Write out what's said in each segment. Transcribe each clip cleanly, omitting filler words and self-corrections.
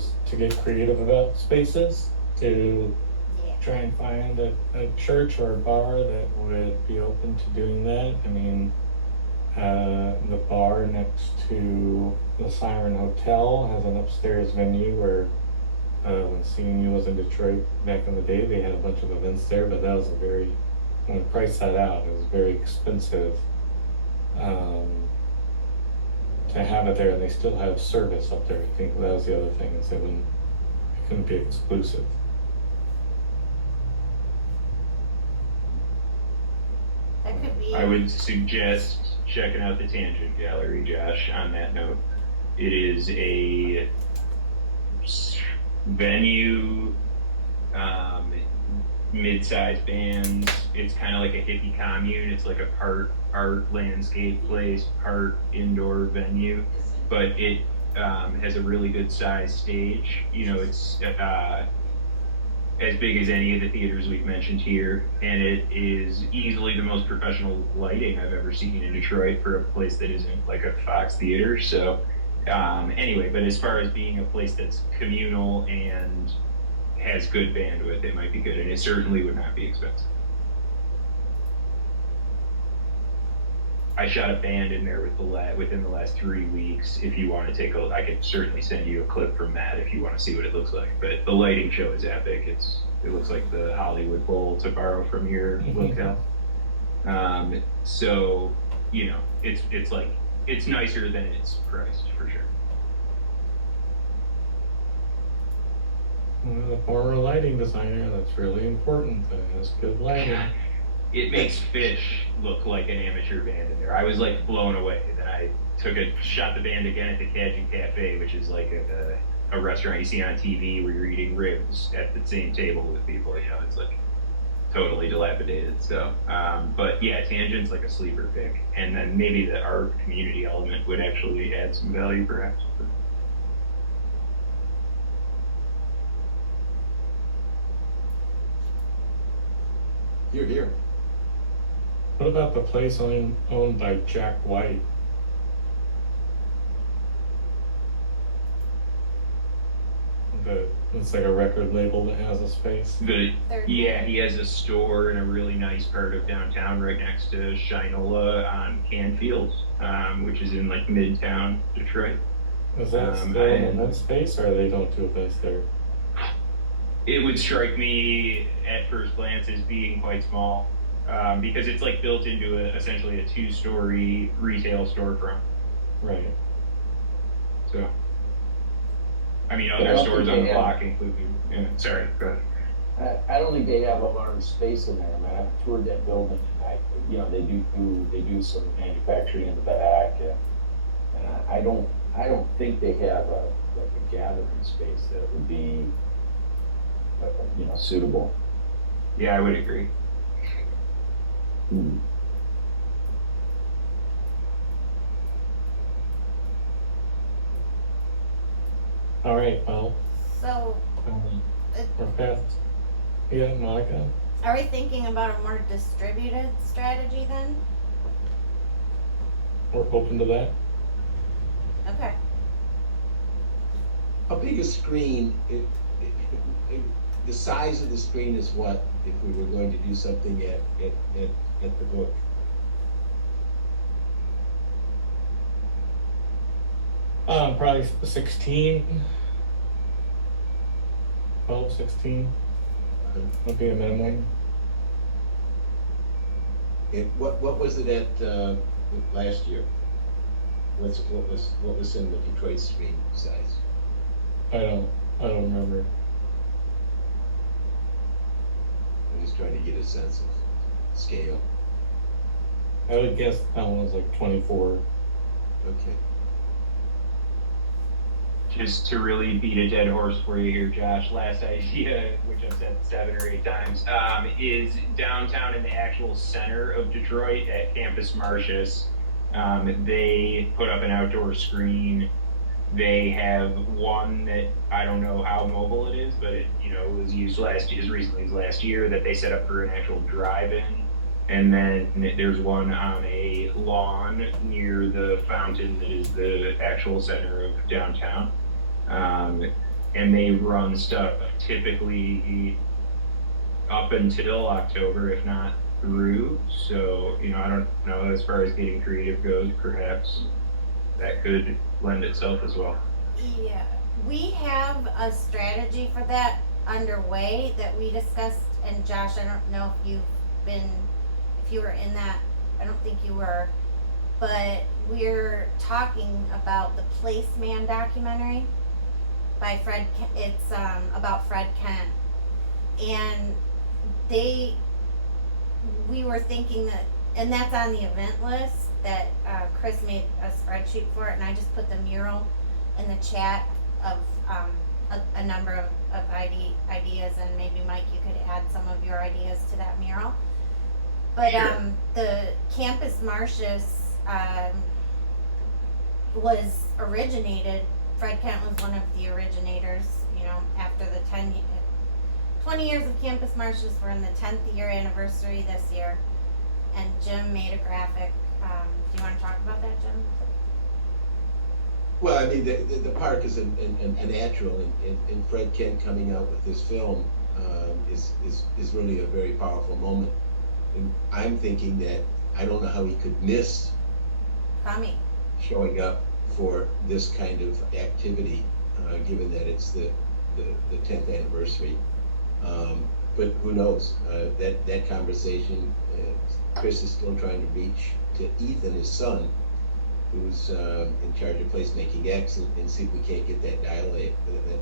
was to get creative about spaces, to Yeah. try and find a church or a bar that would be open to doing that. I mean, the bar next to the Siren Hotel has an upstairs venue where when CMU was in Detroit back in the day, they had a bunch of events there, but that was when we priced that out, it was very expensive to have it there, and they still have service up there. I think that was the other thing, is it couldn't be exclusive. That could be. I would suggest checking out the Tangent Gallery, Josh, on that note. It is a venue, mid-sized bands. It's kind of like a hippie commune. It's like a part art landscape place, part indoor venue, but it has a really good size stage. You know, it's as big as any of the theaters we've mentioned here, and it is easily the most professional lighting I've ever seen in Detroit for a place that isn't like a Fox theater. So anyway, but as far as being a place that's communal and has good bandwidth, it might be good, and it certainly would not be expensive. I shot a band in there within the last 3 weeks. If you want to I could certainly send you a clip from that if you want to see what it looks like. But the lighting show is epic. It looks like the Hollywood Bowl, to borrow from your locale. So you know, it's nicer than it's priced for sure. Well, a former lighting designer, that's really important. That has good lighting. It makes Fish look like an amateur band in there. I was like blown away. Then I shot the band again at the Cajun Cafe, which is like a restaurant you see on TV where you're eating ribs at the same table with people. You know, it's like totally dilapidated. So, but yeah, Tangent's like a sleeper pick, and then maybe the art community element would actually add some value, perhaps. Here. What about the place owned by Jack White? It's like a record label that has a space. Yeah, he has a store in a really nice part of downtown right next to Shinola on Canfield, which is in like midtown Detroit. Is that still an event space, or they don't do events there? It would strike me at first glance as being quite small, because it's like built into essentially a 2-story retail storefront. Right. So, I mean, other stores on the block include. Yeah, sorry, go ahead. I don't think they have a large space in there. I mean, I've toured that building, and they do some manufacturing in the back, and I don't think they have a gathering space that would be suitable. Yeah, I would agree. All right, well, So, we're past. Yeah, Monica? are we thinking about a more distributed strategy then? We're open to that. Okay. How big a screen, the size of the screen is what, if we were going to do something at the book? Probably 16. 12, 16 would be a minimum. What was it at last year? What was in the Detroit screen size? I don't remember. I'm just trying to get a sense of scale. I would guess that one was like 24. Okay. Just to really beat a dead horse for you here, Josh, last idea, which I've said 7 or 8 times, is downtown in the actual center of Detroit at Campus Martius. They put up an outdoor screen. They have one that I don't know how mobile it is, but it was used as recently as last year, that they set up for an actual drive-in. And then there's one on a lawn near the fountain that is the actual center of downtown. and they run stuff typically up until October, if not through. So, I don't know, as far as getting creative goes, perhaps that could lend itself as well. Yeah, we have a strategy for that underway that we discussed, and Josh, I don't know if you were in that, I don't think you were, but we're talking about the Placeman documentary by Fred, it's about Fred Kent, and we were thinking that, and that's on the event list that Chris made a spreadsheet for it, and I just put the mural in the chat of a number of ideas, and maybe Mike, you could add some of your ideas to that mural. But Sure. The Campus Martius was originated. Fred Kent was one of the originators. After the 20 years of Campus Martius, we're in the 10th year anniversary this year, and Jim made a graphic. Do you want to talk about that, Jim? Well, I mean, the park is a natural, and Fred Kent coming out with this film is really a very powerful moment. And I'm thinking that I don't know how he could miss Coming. showing up for this kind of activity, given that it's the 10th anniversary. But who knows? That conversation, Chris is still trying to reach to Ethan, his son, who's in charge of Placemaking X, and see if we can't get that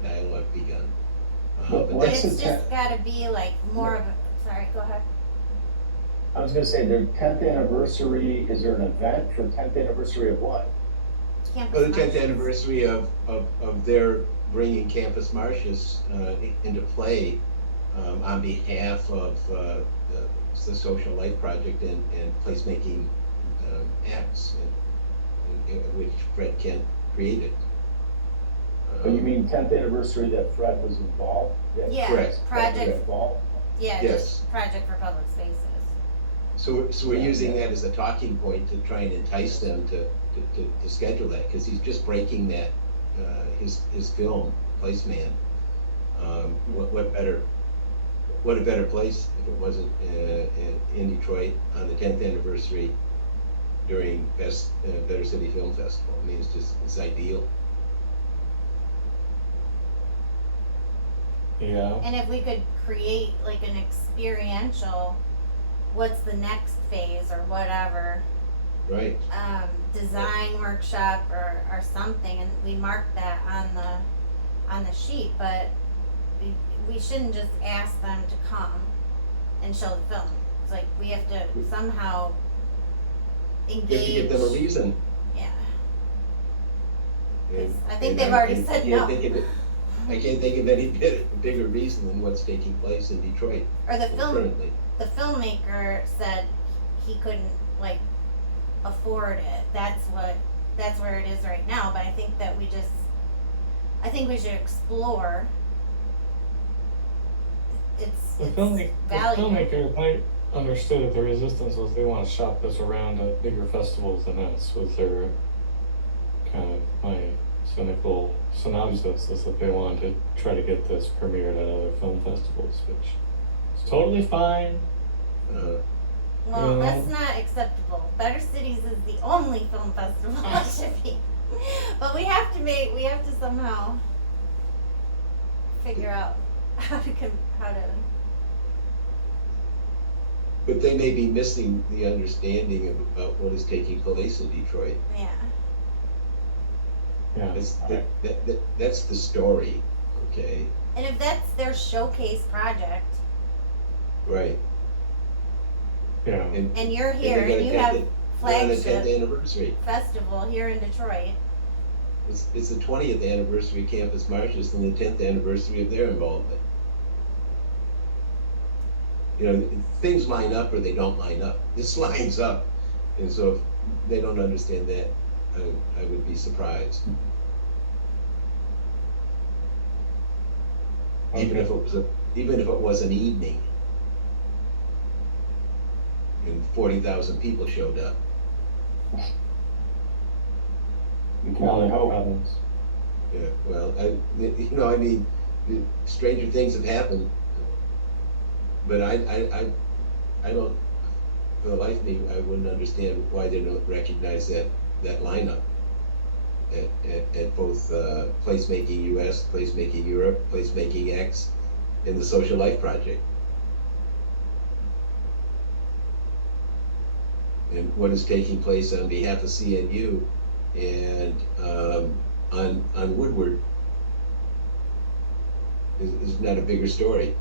dialogue begun. But But what's it's the just got to be like more of a. Sorry, go ahead. I was gonna say, their 10th anniversary, is there an event for 10th anniversary of what? Campus Well, the 10th Martius. anniversary of their bringing Campus Martius into play on behalf of the Social Life Project and Placemaking X, which Fred Kent created. Oh, you mean 10th anniversary that Fred was involved? That Yeah, Correct. Fred was project. involved? Yeah, Yes. just project for public spaces. So we're using that as a talking point to try and entice them to schedule that, because he's just breaking that, his film, Placeman. What a better place if it wasn't in Detroit on the 10th anniversary during Better City Film Festival. I mean, it's ideal. Yeah. And if we could create like an experiential, what's the next phase or whatever, Right. design workshop or something, and we mark that on the sheet, but we shouldn't just ask them to come and show the film. It's like we have to somehow You have to engage. give them a reason. Yeah. And- I think and they've already said no. I can't think of any bigger reason than what's taking place in Detroit Or the currently. filmmaker said he couldn't like afford it. That's where it is right now. But I think that I think we should explore. It's The value. filmmaker might understood that the resistance was they want to shop this around at bigger festivals than us, was their kind of my cynical synopsis, is that they wanted to try to get this premiered at other film festivals, which is totally fine. Well, Yeah. that's not acceptable. Better Cities is the only film festival it should be. But we have to somehow figure out how to. But they may be missing the understanding about what is taking place in Detroit. Yeah. Yeah. That's the story, okay? And if that's their showcase project, Right. Yeah. and you're here and you have flagship flagship 10th anniversary. festival here in Detroit, It's the 20th anniversary of Campus Martius and the 10th anniversary of their involvement. Things line up or they don't line up. This lines up, and so if they don't understand that, I would be surprised. Even if it was an evening, and 40,000 people showed up. We can only hope. Problems. Yeah, well, I mean, stranger things have happened. But I don't, for the life of me, I wouldn't understand why they don't recognize that lineup at both Placemaking US, Placemaking Europe, Placemaking X, and the Social Life Project. And what is taking place on behalf of CNU and on Woodward is not a bigger story.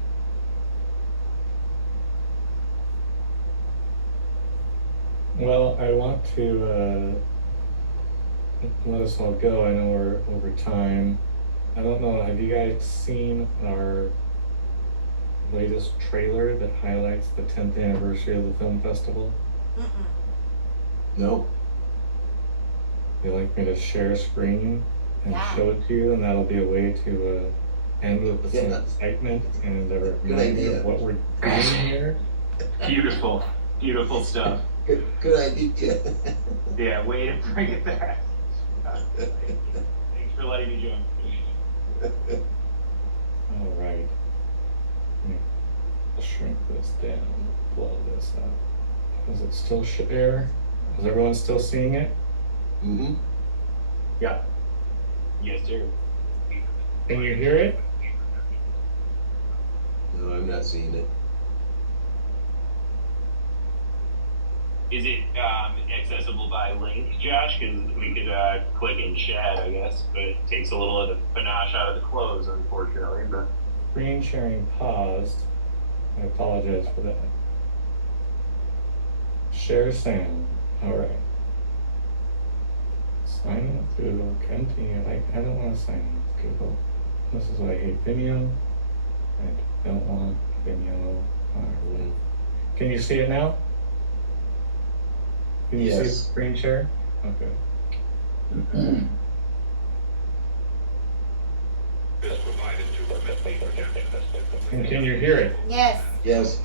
Well, I want to let us all go. I know we're over time. I don't know, have you guys seen our latest trailer that highlights the 10th anniversary of the film festival? Mm-mm. No? You'd like me to share a screen and Yeah. show it to you, and that'll be a way to end with some Yeah. excitement and a Good reminder idea. of what we're doing here. Beautiful, beautiful stuff. Good idea. Yeah, way to bring it back. Thanks for letting me join. All right. Let me shrink this down, blow this up. Is it still there? Is everyone still seeing it? Mm-hmm. Yeah. Yes, sir. Can you hear it? No, I'm not seeing it. Is it accessible by link, Josh? Because we could click and chat, I guess, but it takes a little of the panache out of the close, unfortunately. But Screen sharing paused. I apologize for that. Share sound. All right. Sign up through continue. I don't want to sign in with Google. This is why I hate Vimeo. I don't want Vimeo. Can you see it now? Can you see the Yes. screen share? Okay. And can you hear it? Yes. Yes.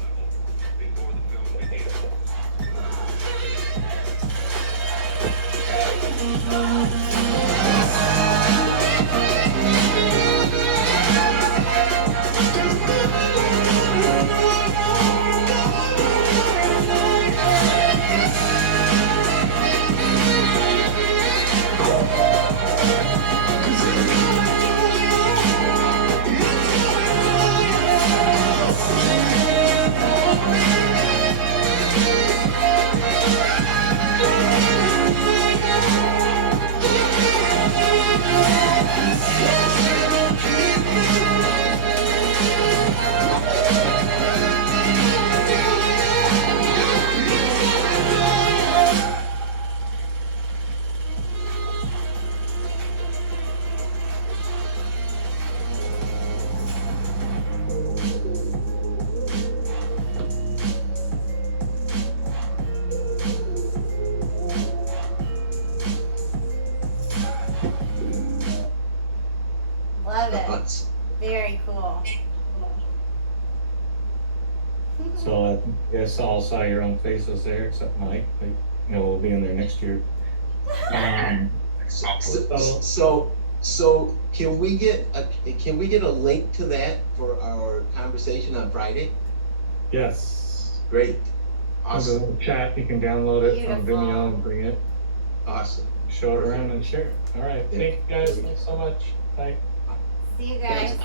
Love it. Very cool. So I guess all saw your own faces there, except Mike. Like, we'll be in there next year. So can we get a link to that for our conversation on Friday? Yes. Great. I'll go Awesome. in the chat. You can download it from Beautiful. Vimeo and bring it, Awesome. show it around and share it. All right. Yeah. Thank you guys. Thanks so much. Bye. See you guys.